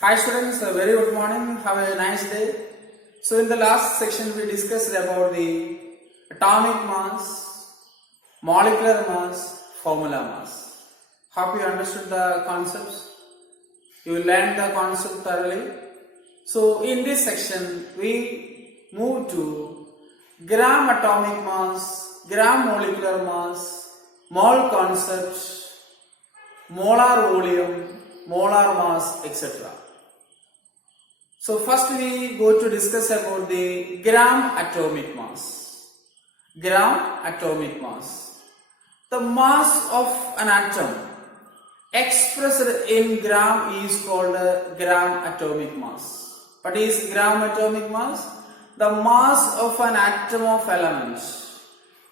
Hi students, a very good morning. Have a nice day. So in the last section we discussed about the atomic mass, molecular mass, formula mass. Hope you understood the concepts. You learned the concept thoroughly. So in this section we move to gram atomic mass, gram molecular mass, mole concept, molar volume, molar mass, etc. So first we go to discuss about the gram atomic mass. Gram atomic mass. The mass of an atom expressed in gram is called a gram atomic mass. What is gram atomic mass? The mass of an atom of element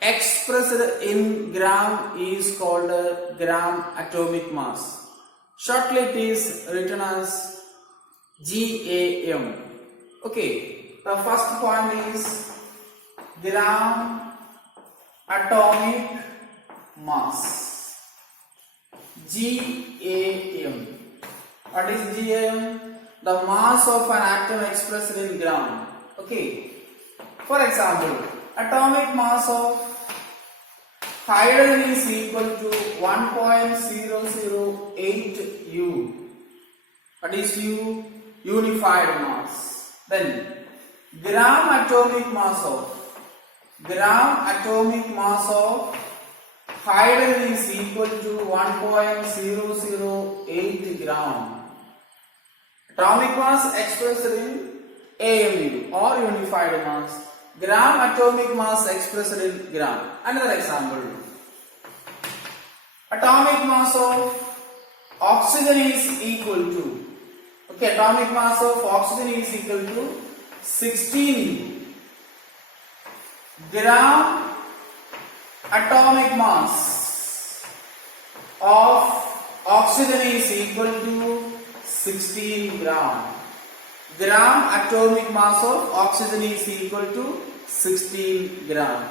expressed in gram is called a gram atomic mass. Shortly it is written as GAM. Okay, the first point is gram atomic mass. GAM. What is GAM? The mass of an atom expressed in gram. Okay. For example, atomic mass of hydrogen is equal to 1.008 U. What is U? Unified mass. Then gram atomic mass of hydrogen is equal to 1.008 gram. Atomic mass expressed in AMU or unified mass. Gram atomic mass expressed in gram. Another example. Atomic mass of oxygen is equal to atomic mass of oxygen is equal to 16 gram atomic mass of oxygen is equal to 16 gram. Gram atomic mass of oxygen is equal to 16 gram.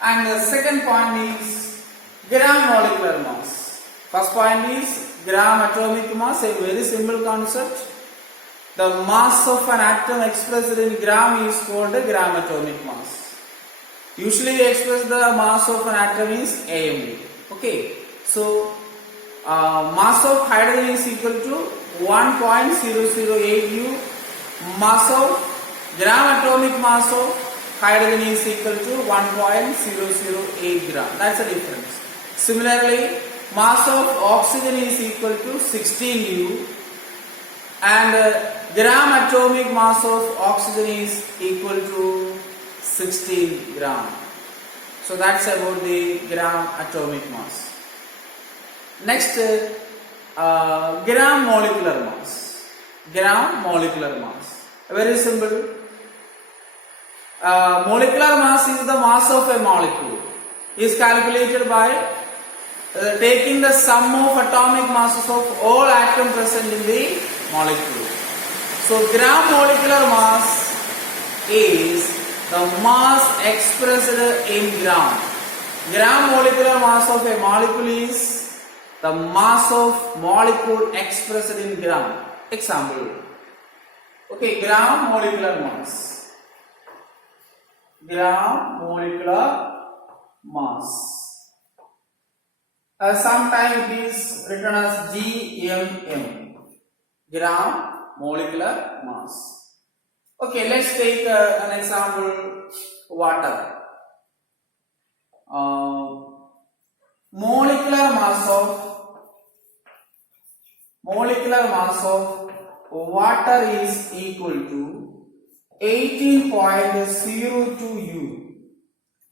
And the second point is gram molecular mass. First point is gram atomic mass, a very simple concept. The mass of an atom expressed in gram is called a gram atomic mass. Usually we express the mass of an atom is AMU. Okay, so mass of hydrogen is equal to 1.008 U. Mass of gram atomic mass of hydrogen is equal to 1.008 gram. That's the difference. Similarly, mass of oxygen is equal to 16 U and gram atomic mass of oxygen is equal to 16 gram. So that's about the gram atomic mass. Next, gram molecular mass. Gram molecular mass. Very simple. Molecular mass is the mass of a molecule. Is calculated by taking the sum of atomic masses of all atoms present in the molecule. So gram molecular mass is the mass expressed in gram. Gram molecular mass of a molecule is the mass of molecule expressed in gram. Example. Okay, gram molecular mass. Gram molecular mass. Sometimes it is written as GMM, gram molecular mass. Okay, let's take an example, water. Molecular mass of water is equal to 18.02 U.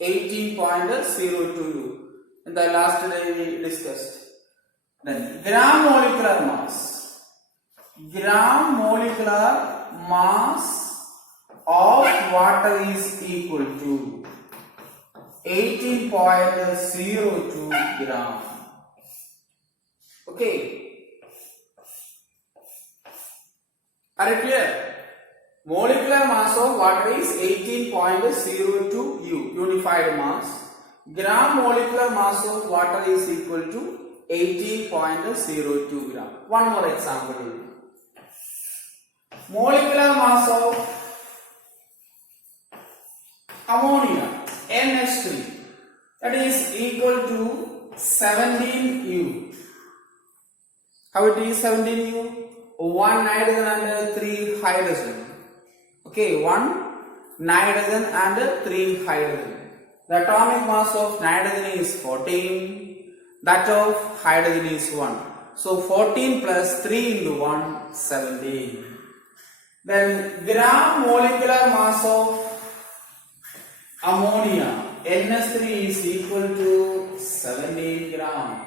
18.02 U. In the last day we discussed. Then gram molecular mass of water is equal to 18.02 gram. Okay. Are you clear? Molecular mass of water is 18.02 U, unified mass. Gram molecular mass of water is equal to 18.02 gram. One more example. molecular mass of ammonia NH3, that is equal to 17U. How it is 17U? 1 nitrogen and 3 hydrogen. Okay, 1 nitrogen and 3 hydrogen. The atomic mass of nitrogen is 14, that of hydrogen is 1. So 14 plus 3 into 1, 17. Then gram molecular mass of ammonia NH3 is equal to 17 gram.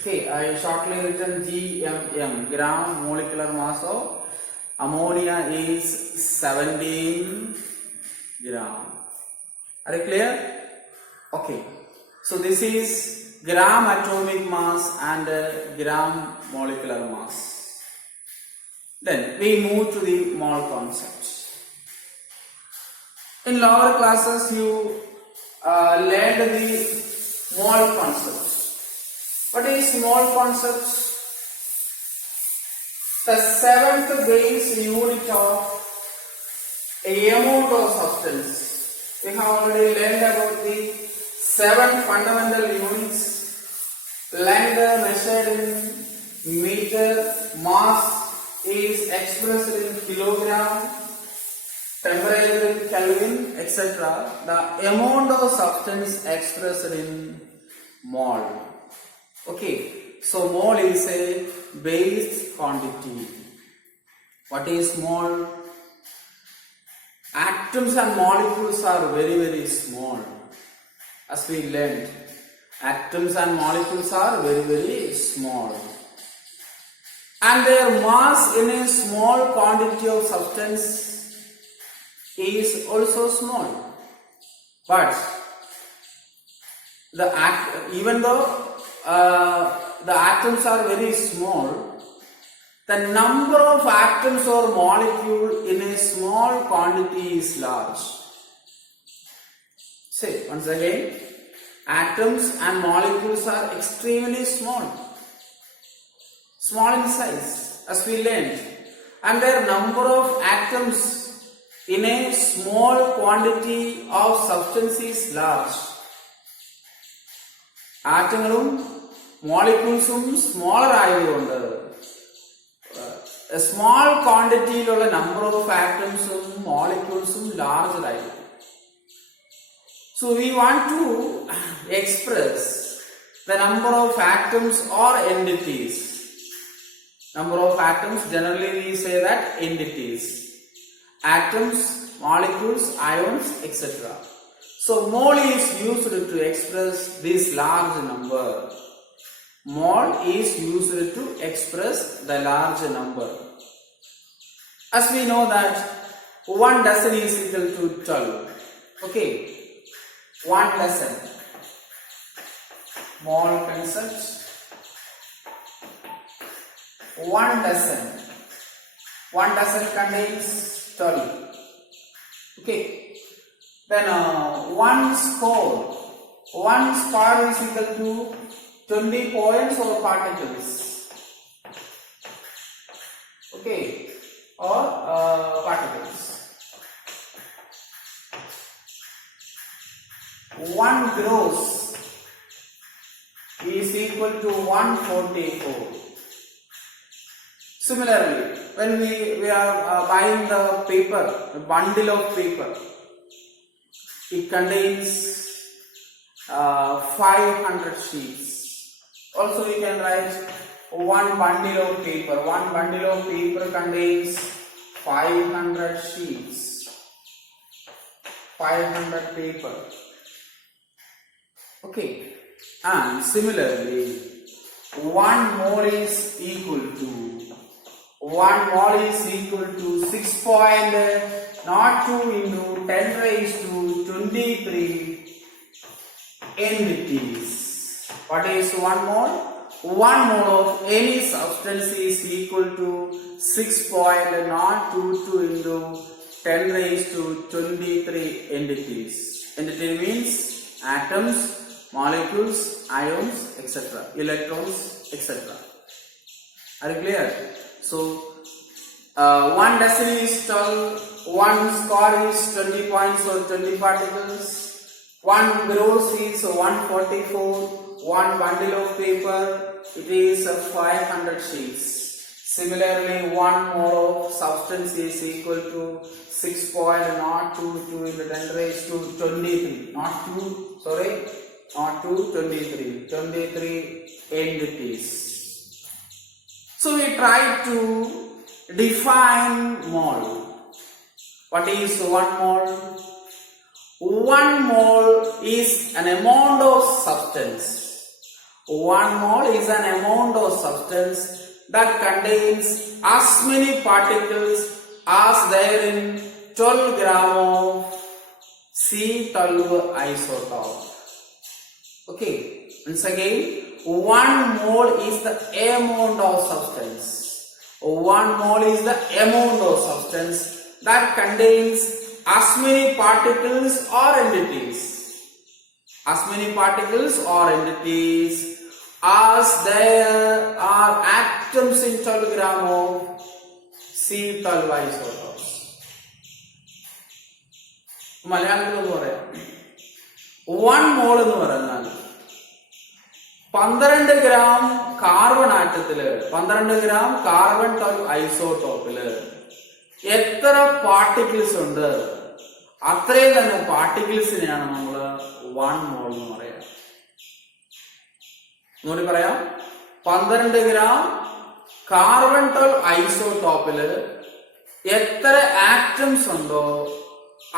Okay, I shortly written GMM, gram molecular mass of ammonia is 17 gram. Are you clear? Okay. So this is gram atomic mass and gram molecular mass. Then we move to the mole concept. In lower classes you learned the mole concept. What is mole concept? The seventh base unit of a amount of substance. We have already learned about the 7 fundamental units. Length measured in meter, mass is expressed in kilogram, temperature in Kelvin, etc. The amount of substance expressed in mole. Okay, so mole is a base quantity. What is mole? Atoms and molecules are very small. As we learned, atoms and molecules are very small. And their mass in a small quantity of substance is also small. But even though the atoms are very small, the number of atoms or molecule in a small quantity is large. Say once again, atoms and molecules are extremely small in size, as we learned, and their number of atoms in a small quantity of substance is large. Atomum moleculesum smaller ആയതുകൊണ്ട് a small quantity ഉള്ള number of atoms moleculesum larger ആയിരിക്കും. So we want to express the number of atoms or entities. Number of atoms, generally we say that entities. Atoms, molecules, ions, etc. So mole is used to express this large number. Mole is used to express the large number. As we know that 1 dozen is equal to 12. Okay, 1 dozen. Mole concept. 1 dozen. 1 dozen contains 12. Okay. Then 1 score. 1 square is equal to 20 points or particles. Okay, or particles. 1 gross is equal to 144. Similarly, when we are buying the paper, a bundle of paper, it contains 500 sheets. Also we can write 1 bundle of paper. 1 bundle of paper contains 500 sheets. 500 paper. Okay. And similarly, 1 mole is equal to 6.02 into 10 raised to 23 entities. What is 1 mole? 1 mole of any substance is equal to 6.022 into 10 raised to 23 entities. Entity means atoms, molecules, ions, etc. Electrons, etc. Are you clear? So 1 dozen is 12, 1 score is 20 points or 20 particles, 1 gross is 144, 1 bundle of paper, it is 500 sheets. Similarly, 1 mole of substance is equal to 6.022 into 10 raised to 23, not 23 entities. So we try to define mole. What is 1 mole? 1 mole is an amount of substance. 1 mole is an amount of substance that contains as many particles as there in 12 gram of C12 isotope. Okay, once again, 1 mole is the amount of substance. 1 mole is the amount of substance that contains as many particles or entities. As many particles or entities as there are atoms in 12 gram of C12 isotopes. മലയാളത്തിൽ ഒന്ന് പറയാം. 1 മോൾ എന്ന് പറഞ്ഞാൽ 12 gram carbon ആറ്റത്തില് 12 gram carbon 12 ഐസോടോപ്പില് എത്ര particles ഉണ്ട് അത്രയും തന്നെ പാർട്ടിക്കിൾസിനെയാണ് നമ്മൾ 1 മോൾ എന്ന് പറയാം. ഒന്നുകൂടി പറയാം. 12 ഗ്രാം കാർബൺ 12 ഐസോടോപ്പില് എത്ര ആറ്റംസ് ഉണ്ടോ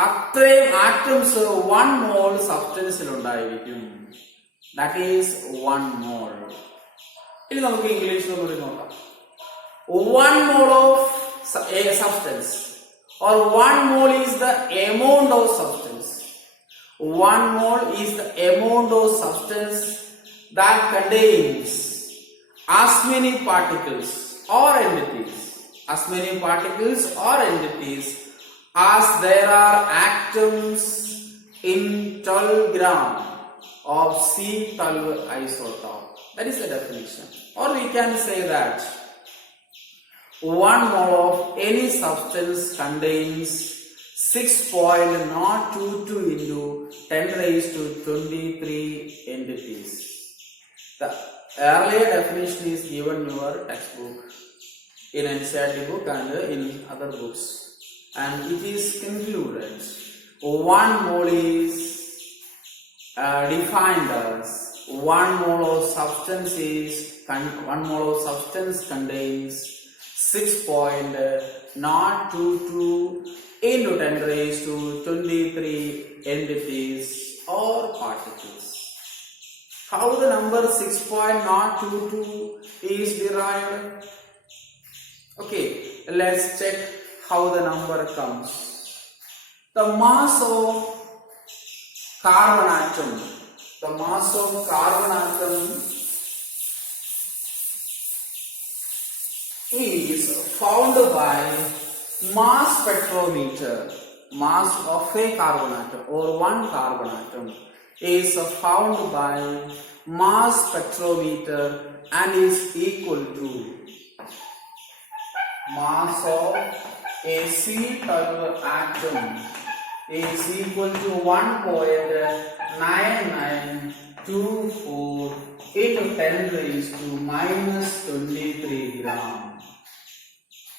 അത്രയും ആറ്റംസ് 1 മോൾ സബ്സ്റ്റൻസിൽ ഉണ്ടായിരിക്കും. ദാറ്റ് ഈസ് 1 മോൾ. ഇനി നമുക്ക് ഇംഗ്ലീഷിൽ കൂടി നോക്കാം. 1 മോൾ of a substance or 1 mole is the amount of substance. 1 mole is the amount of substance that contains as many particles or entities, as many particles or entities as there are atoms in 12 gram of C12 isotope. That is the definition. Or we can say that 1 mole of any substance contains 6.022 into 10 raised to 23 entities. The earlier definition is given in your textbook, in NCERT book and in other books. And it is concluded 1 mole is defined as 1 mole of substance contains 6.022 into 10 raised to 23 entities or particles. How the number 6.022 is derived? Okay, let's check how the number comes. The mass of carbon atom is found by mass spectrometer. Mass of a carbon atom or 1 carbon atom is found by mass spectrometer and is equal to mass of a C12 atom is equal to 1.9924 into 10 raised to minus 23 gram.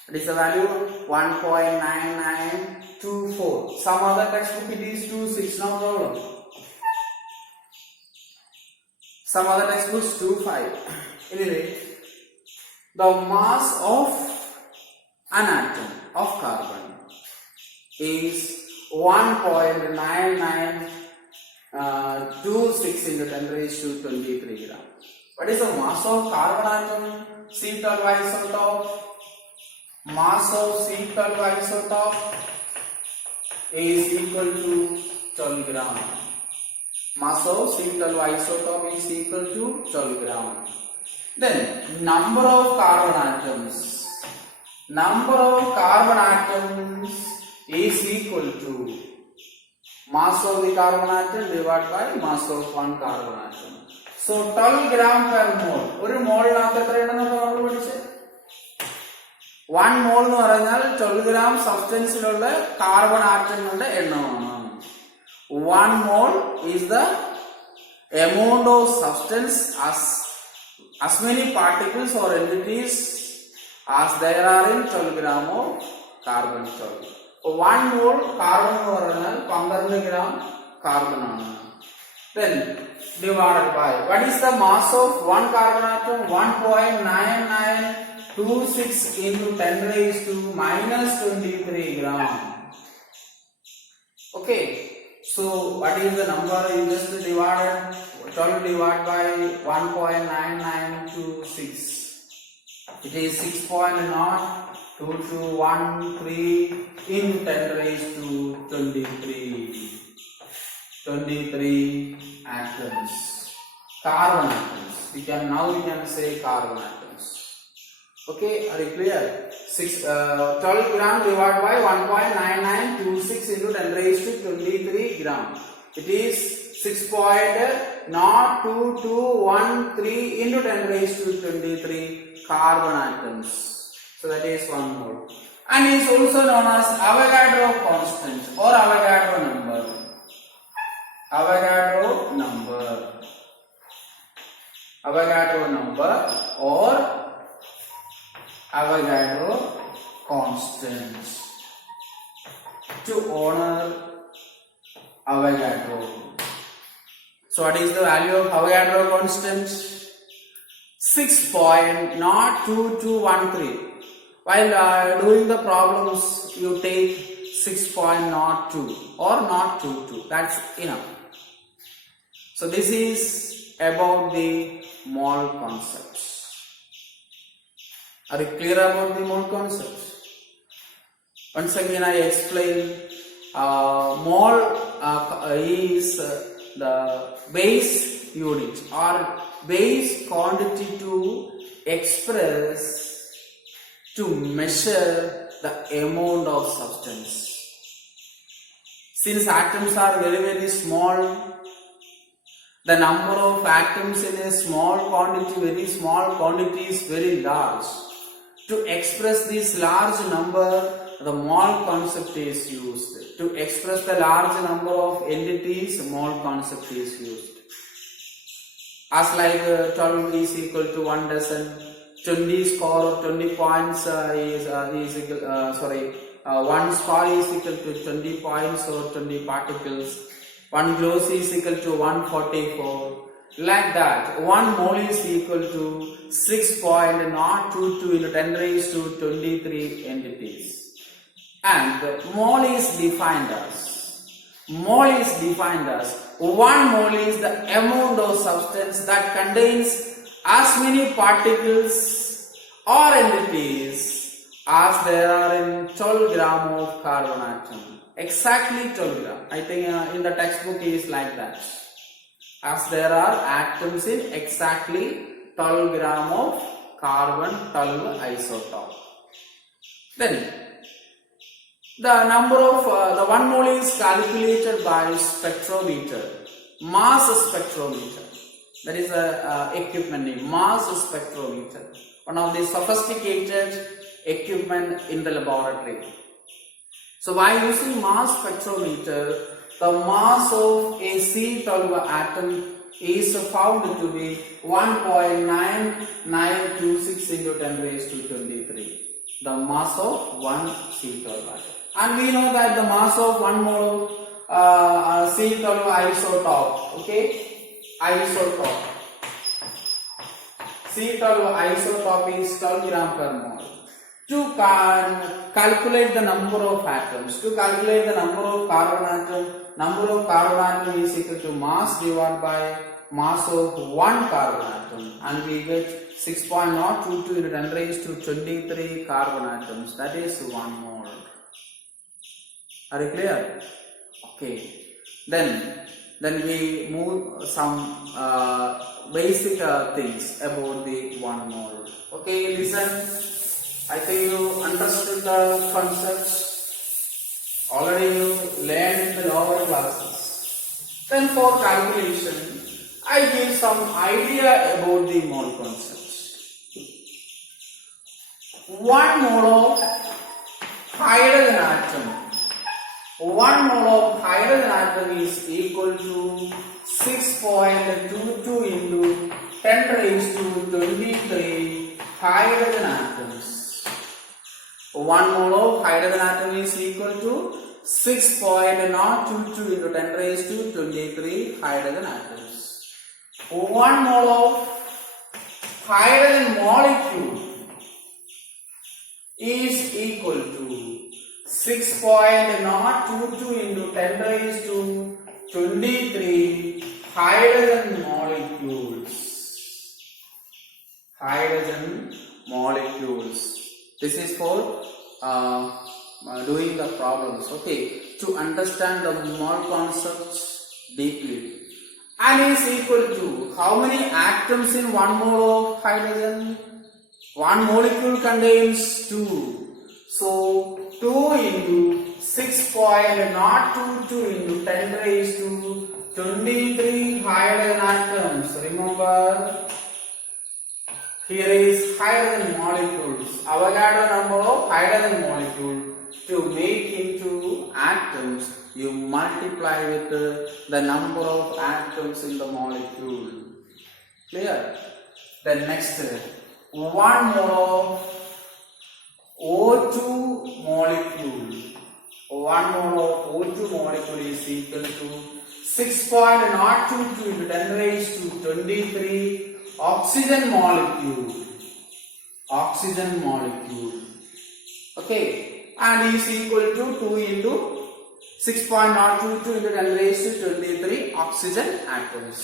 It is a value 1.9924. Some other textbook it is 26, no problem. Some other textbooks 25. Anyway, the mass of an atom of carbon is 1.9926 into 10 raised to 23 gram. What is the mass of carbon atom? C12 isotope. Mass of C12 isotope is equal to 12 gram. Mass of C12 isotope is equal to 12 gram. Then number of carbon atoms. Number of carbon atoms is equal to mass of the carbon atom divided by mass of 1 carbon atom. So 12 gram per mole. ഒരു മോളിനകത്ത് എത്രയുണ്ടെന്ന് നമ്മൾ പഠിച്ചത്? 1 mole എന്ന് പറഞ്ഞാൽ 12 gram സബ്സ്റ്റൻസിലുള്ള carbon ആറ്റങ്ങളുടെ എണ്ണമാണ്. 1 mole is the amount of substance as many particles or entities as there are in 12 gram of carbon. 1 mole carbon എന്ന് പറഞ്ഞാൽ 12 gram carbon ആണ്. Then divided by, what is the mass of one carbon atom? 1.9926 into 10 raised to minus 23 gram. Okay, so what is the number? You just divided 12 divided by 1.9926. It is 6.0213 into 10 raised to 23 atoms, carbon atoms. We can say carbon atoms. Okay, are you clear? 12 gram divided by 1.9926 into 10 raised to 23 gram. It is 6.0213 into 10 raised to 23 carbon atoms. So that is 1 mole. And is also known as Avogadro constant or Avogadro number. Avogadro number or Avogadro constant, to honor Avogadro. So what is the value of Avogadro constant? 6.02213. While doing the problems, you take 6.02 or 0.22. That's enough. So this is about the mole concepts. Are you clear about the mole concepts? Once again I explain, mole is the base unit or base quantity to express, to measure the amount of substance. Since atoms are very, very small, the number of atoms in a small quantity, very small quantity, is very large. To express this large number, the mole concept is used. To express the large number of entities, mole concept is used. As like 12 is equal to 1 dozen, 20 score or 20 points one score is equal to 20 points or 20 particles. 1 glossy is equal to 144. Like that, 1 mole is equal to 6.022 into 10 raised to 23 entities. And mole is defined as 1 mole is the amount of substance that contains as many particles or entities as there are in 12 gram of carbon atom. Exactly 12 gram. I think in the textbook it is like that. As there are atoms in exactly 12 gram of carbon 12 isotope. Then the number of the 1 mole is calculated by spectrometer, mass spectrometer. That is a equipment name, mass spectrometer. One of the sophisticated equipment in the laboratory. So by using mass spectrometer, the mass of a C12 atom is found to be 1.9926 into 10 raised to 23. The mass of one C12 atom. And we know that the mass of 1 mole C12 isotope, okay, isotope, C12 isotope is 12 gram per mole. To calculate the number of atoms, to calculate the number of carbon atom is equal to mass divided by mass of 1 carbon atom, and we get 6.022 into 10 raised to 23 carbon atoms. That is 1 mole. Are you clear? Okay. Then we move some basic things about the 1 mole. Okay, listen. I think you understood the concepts. Already you learned in the lower classes. Then for calculation, I give some idea about the mole concepts. 1 mole of hydrogen atom. 1 mole of hydrogen atom is equal to 6.22 into 10 raised to 23 hydrogen atoms. 1 mole of hydrogen atom is equal to 6.022 into 10 raised to 23 hydrogen atoms. 1 mole of hydrogen molecule is equal to 6.022 into 10 raised to 23 hydrogen molecules. Hydrogen molecules. This is for doing the problems. Okay, to understand the mole concepts deeply. And is equal to how many atoms in 1 mole of hydrogen? 1 molecule contains 2. So 2 into 6.022 into 10 raised to 23 hydrogen atoms. Remember, here is hydrogen molecules. Avogadro number of hydrogen molecule. To make into atoms, you multiply with the number of atoms in the molecule. Clear? Then next, 1 mole of O2 molecule. 1 mole of O2 molecule is equal to 6.022 into 10 raised to 23 oxygen molecule. Oxygen molecule. Okay. And is equal to 2 into 6.022 into 10 raised to 23 oxygen atoms.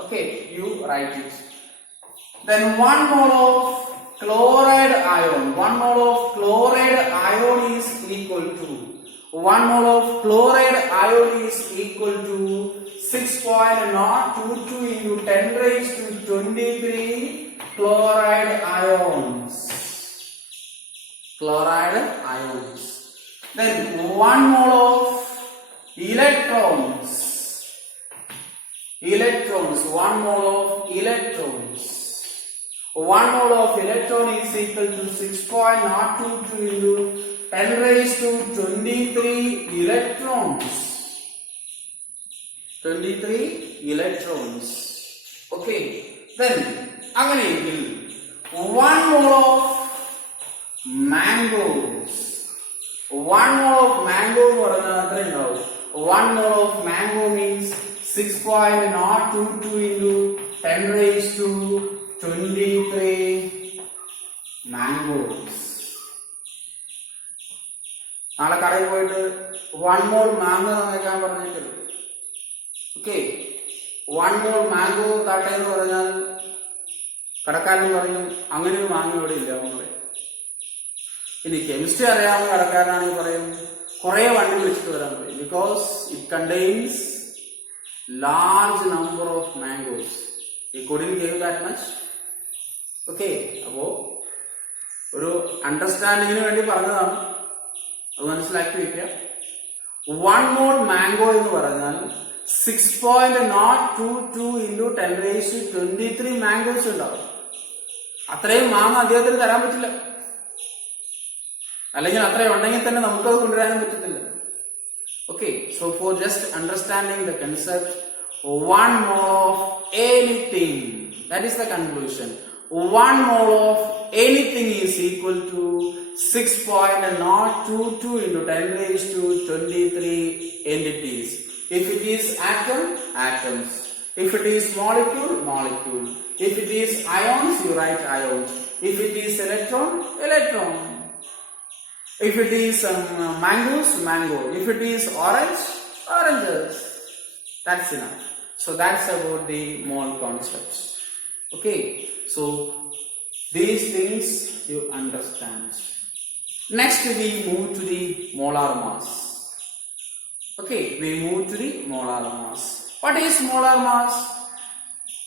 Okay, you write it. Then 1 mole of chloride ion. 1 mole of chloride ion is equal to 1 mole of chloride ion is equal to 6.022 into 10 raised to 23 chloride ions. Chloride ions. Then 1 mole of electrons. Electrons. 1 mole of electrons. 1 mole of electron is equal to 6.022 into 10 raised to 23 electrons. 23 electrons. Okay. Then again 1 mole of mangoes. 1 mole of mango or another no. 1 mole of mango means 6.022 into 10 raised to 23 mangoes. നാളെ കടയിൽ പോയിട്ട് 1 mole mango വാങ്ങിക്കാൻ പറഞ്ഞേക്കരുത്. Okay, 1 mole mango താട്ടെ എന്ന് പറഞ്ഞാൽ കടക്കാരൻ പറയും അങ്ങനെ ഒരു മാങ്ങ ഇവിടെ ഇല്ല എന്ന് പറയും. ഇനി കെമിസ്ട്രി അറിയാവുന്ന കടക്കാരനാണെങ്കിൽ പറയും കുറെ വണ്ടി വിളിച്ചിട്ട് വരാൻ പറയും. Because it contains large number of mangoes. ഈ couldn't give that much. Okay, അപ്പോ ഒരു അണ്ടർസ്റ്റാൻഡിങ്ങിന് വേണ്ടി പറഞ്ഞതാണ്, അത് മനസ്സിലാക്കി വെക്കുക. 1 mole mango എന്ന് പറഞ്ഞാൽ 6.022 into 10 raised to 23 മാംഗോസ് ഉണ്ടാവും. അത്രയും മാങ്ങ അദ്ദേഹത്തിന് തരാൻ പറ്റില്ല, അല്ലെങ്കിൽ അത്രയും ഉണ്ടെങ്കിൽ തന്നെ നമുക്കത് കൊണ്ടുവരാനും പറ്റത്തില്ല. Okay, so for just understanding the concept, 1 mole of anything, that is the conclusion. 1 mole of anything is equal to 6.022 into 10 raised to 23 entities. If it is atom, atoms. If it is molecule, molecule. If it is ions, you write ions. If it is electron, electron. If it is mangoes, mango. If it is orange, oranges. That's enough. So that's about the mole concepts. Okay, so these things you understand. Next we move to the molar mass. Okay, we move to the molar mass. What is molar mass?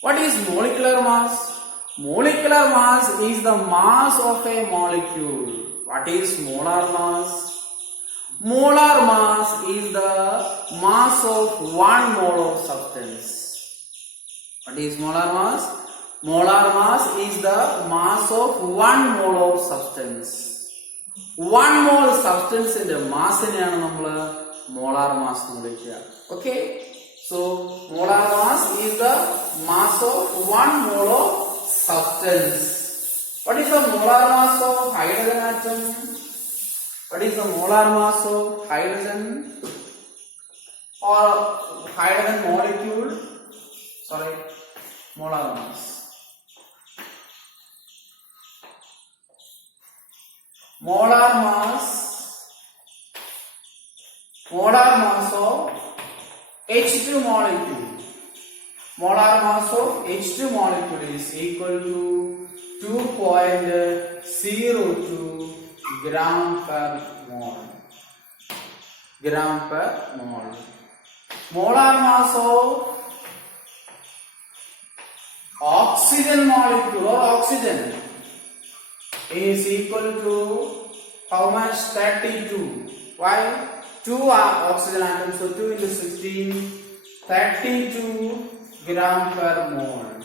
What is molecular mass? Molecular mass is the mass of a molecule. What is molar mass? Molar mass is the mass of 1 mole of substance. What is molar mass? Molar mass is the mass of 1 mole of substance. 1 mole substance in the mass is molar mass. Okay? So, molar mass is the mass of 1 mole of substance. What is the molar mass of hydrogen atom? What is the molar mass of hydrogen or hydrogen molecule? Sorry, molar mass. Molar mass of H2 molecule. Molar mass of H2 molecule is equal to 2.02 gram per mole. Gram per mole. Molar mass of oxygen molecule or oxygen is equal to how much? 32. Why? 2 oxygen atoms, so 2 into 16, 32 gram per mole.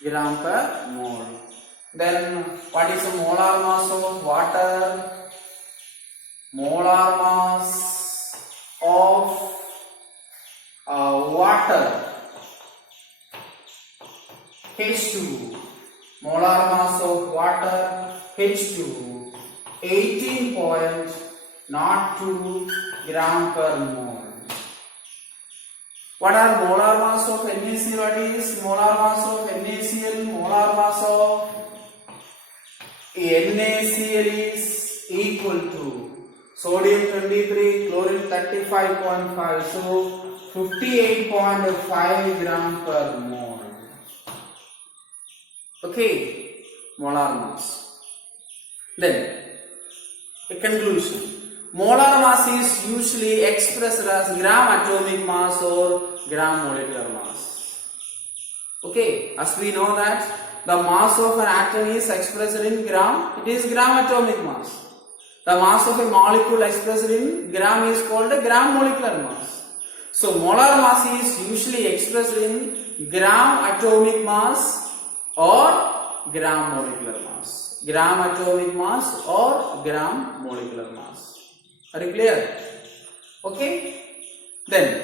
Gram per mole. Then what is the molar mass of water? Molar mass of water H2. Molar mass of water H2 18.02 gram per mole. What are molar mass of NaCl? What is molar mass of NaCl? Molar mass of NaCl is equal to sodium 23, chlorine 35.5, so 58.5 gram per mole. Okay, molar mass. Then, a conclusion. Molar mass is usually expressed as gram atomic mass or gram molecular mass. Okay, as we know that the mass of an atom is expressed in gram, it is gram atomic mass. The mass of a molecule expressed in gram is called a gram molecular mass. So, molar mass is usually expressed in gram atomic mass or gram molecular mass. Gram atomic mass or gram molecular mass. Are you clear? Okay. Then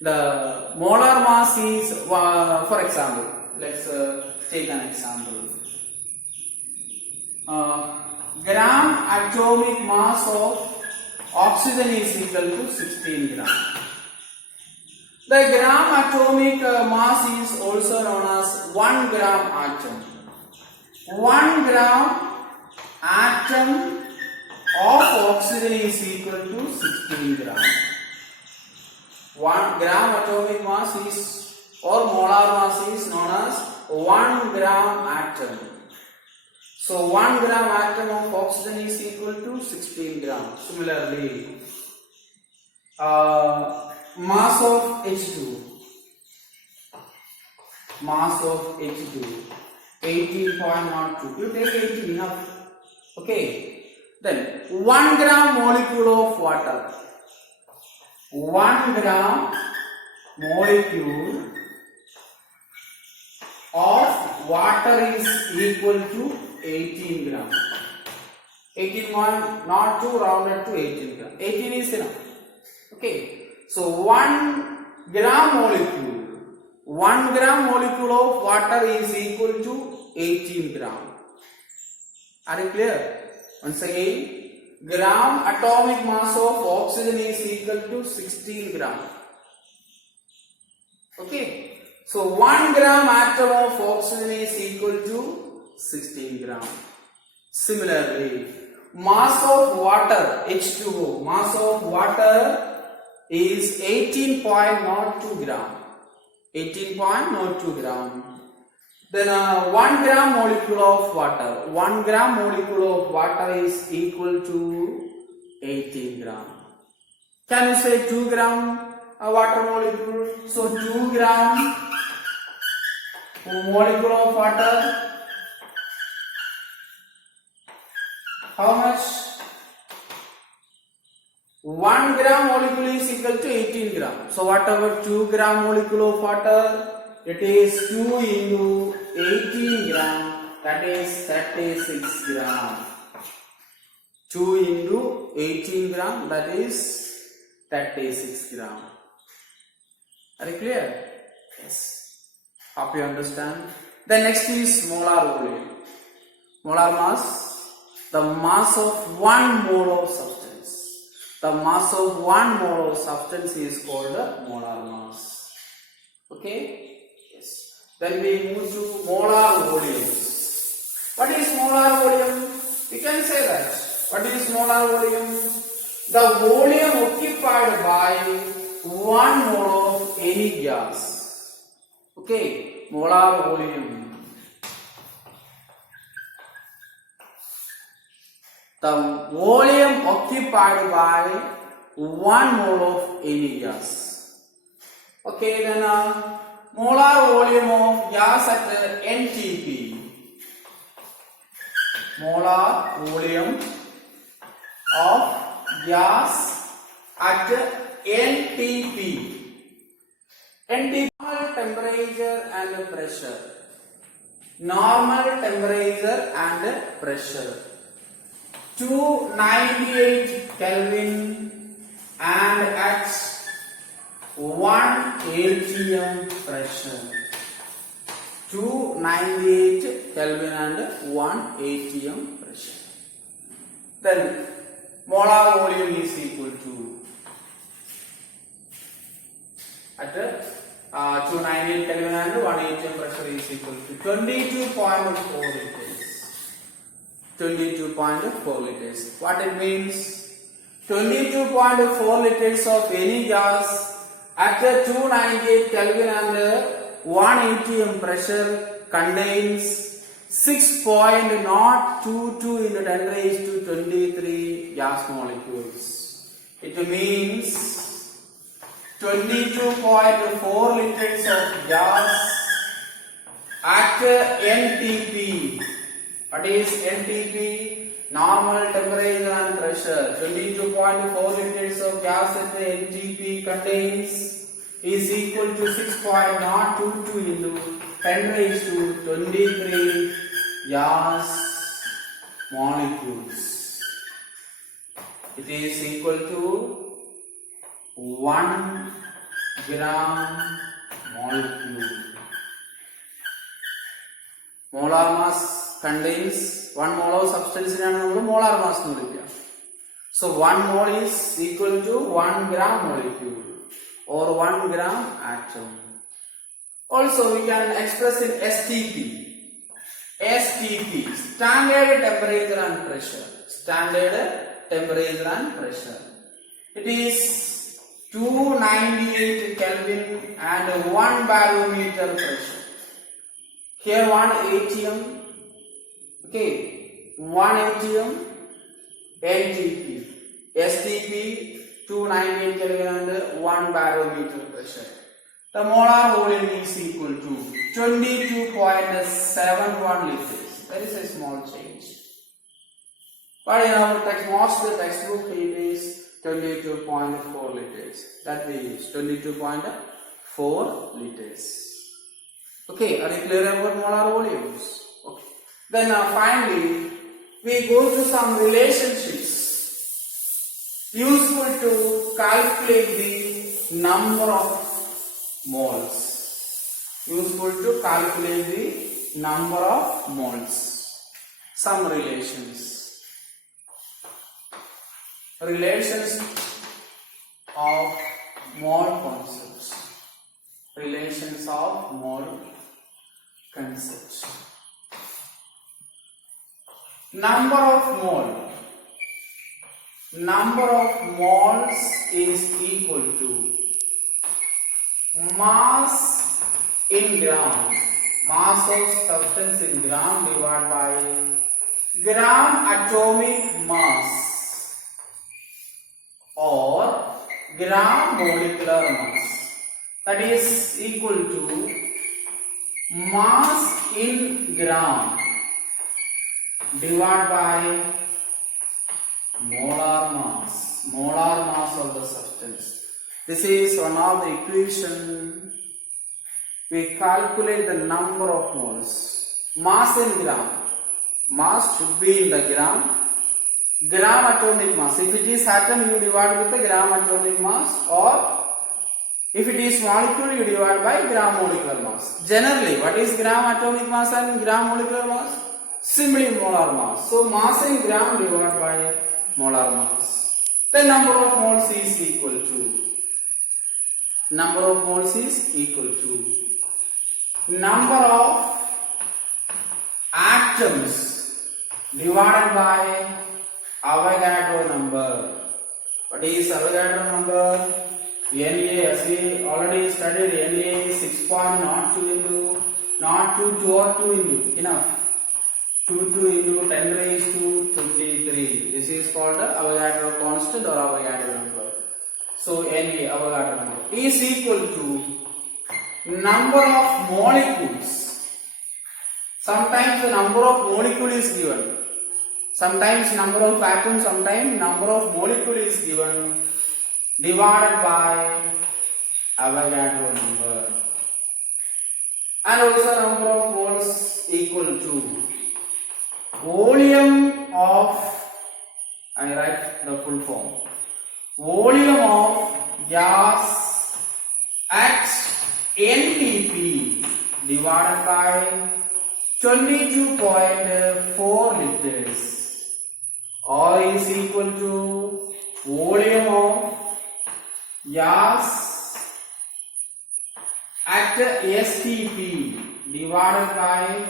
the molar mass is, for example, let's take an example. Gram atomic mass of oxygen is equal to 16 gram. The gram atomic mass is also known as 1 gram atom. 1 gram atom of oxygen is equal to 16 gram. 1 gram atomic mass is or molar mass is known as 1 gram atom. So 1 gram atom of oxygen is equal to 16 gram. Similarly, mass of H2. Mass of H2 18.02. You take 18 enough. Okay. Then 1 gram molecule of water. 1 gram molecule of water is equal to 18 gram. 18 not to rounded to 18 gram. 18 is enough. Okay. So 1 gram molecule. 1 gram molecule of water is equal to 18 gram. Are you clear? Once again, gram atomic mass of oxygen is equal to 16 gram. Okay. So 1 gram atom of oxygen is equal to 16 gram. Similarly, mass of water H2O, mass of water is 18.02 gram. 18.02 gram. Then 1 gram molecule of water. 1 gram molecule of water is equal to 18 gram. Can you say 2 gram water molecule? So 2 gram molecule of water. How much? 1 gram molecule is equal to 18 gram. So what about 2 gram molecule of water? it is 2 into 18 gram, that is 36 gram. 2 into 18 gram, that is 36 gram. Are you clear? Yes. Hope you understand. The next is molar volume. Molar mass, the mass of 1 mole of substance. The mass of 1 mole of substance is called molar mass. Okay? Yes. Then we move to molar volumes. What is molar volume? We can say that. What is molar volume? The volume occupied by 1 mole of any gas. Okay? Molar volume. The volume occupied by 1 mole of any gas. Okay, then molar volume of gas at NTP. Molar volume of gas at NTP. NTP, normal temperature and pressure. Normal temperature and pressure. 298 Kelvin and at 1 atm pressure. 298 Kelvin and 1 atm pressure. Then molar volume is equal to at 298 Kelvin and 1 atm pressure is equal to 22.4 liters. 22.4 liters. What it means? 22.4 liters of any gas at 298 Kelvin and 1 atm pressure contains 6.022 into 10 raised to 23 gas molecules. It means 22.4 liters of gas at NTP. What is NTP? Normal temperature and pressure. 22.4 liters of gas at NTP contains is equal to 6.022 into 10 raised to 23 gas molecules. It is equal to 1 gram molecule. Molar mass contains 1 mole of substance in molar mass. So 1 mole is equal to 1 gram molecule or 1 gram atom. Also we can express in STP. STP, standard temperature and pressure. Standard temperature and pressure. It is 298 Kelvin and 1 barometer pressure. Here 1 atm. Okay, 1 atm, NTP, STP, 298 Kelvin and 1 barometer pressure. The molar volume is equal to 22.71 liters. That is a small change. But in our most textbook it is 22.4 liters. That we use 22.4 liters. Okay, are you clear about molar volumes? Okay. Then finally, we go to some relationships useful to calculate the number of moles. Useful to calculate the number of moles. Some relations. Relations of mole concepts. Relations of mole concepts. Number of mole. Number of moles is equal to mass in gram. Mass of substance in gram divided by gram atomic mass or gram molecular mass. That is equal to mass in gram divided by molar mass of the substance. This is one of the equation we calculate the number of moles. Mass in gram. Mass should be in the gram. Gram atomic mass. If it is atom, you divide with the gram atomic mass, or if it is molecule, you divide by gram molecular mass. Generally, what is gram atomic mass and gram molecular mass? Simply molar mass. So mass in gram divided by molar mass. The number of moles is equal to number of atoms divided by Avogadro number. What is Avogadro number? Na, as we already studied, Na is 6.02 into, not 2, 2 or 2 into, enough. 2 into 10 raised to 23. This is called the Avogadro constant or Avogadro number. So Na, Avogadro number, is equal to number of molecules. Sometimes the number of molecule is given. Sometimes number of atoms, sometimes number of molecule is given, divided by Avogadro number. And also number of moles equal to volume of, I write the full form, volume of gas at NTP divided by 22.4 liters, or is equal to volume of gas at STP divided by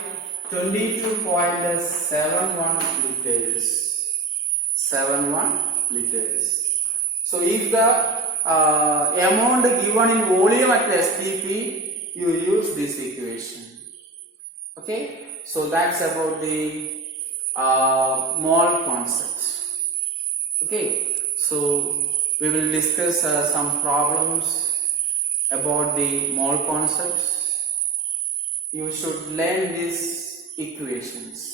22.71 liters. 71 liters. So if the amount given in volume at STP, you use this equation. Okay, so that's about the mole concept. Okay, so we will discuss some problems about the mole concepts. You should learn these equations.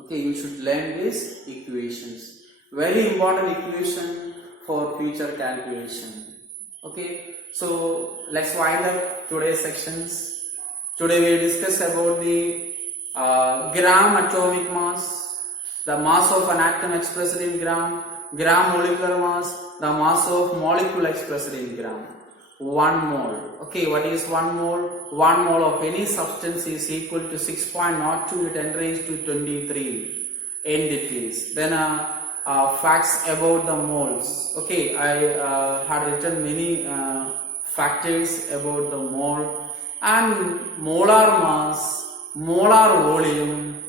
Okay, you should learn these equations. Very important equation for future calculation. Okay, so let's wind up today's sections. Today we will discuss about the gram atomic mass, the mass of an atom expressed in gram, gram molecular mass, the mass of molecule expressed in gram. 1 mole. Okay, what is 1 mole? 1 mole of any substance is equal to 6.02 to 10 raised to 23 entities. Then facts about the moles. Okay, I had written many factors about the mole and molar mass, molar volume,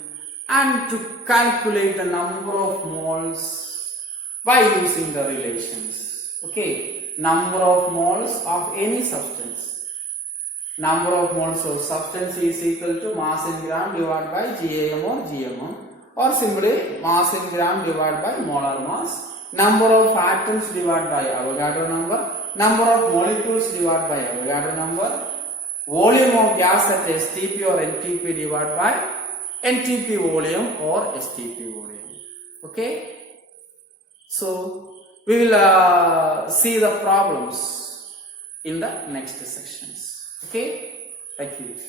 and to calculate the number of moles by using the relations. Okay, number of moles of any substance. Number of moles of substance is equal to mass in gram divided by GAM or GMM, or simply mass in gram divided by molar mass. Number of atoms divided by Avogadro number. Number of molecules divided by Avogadro number. Volume of gas at STP or NTP divided by NTP volume or STP volume. Okay, so we will see the problems in the next sections. Okay, thank you.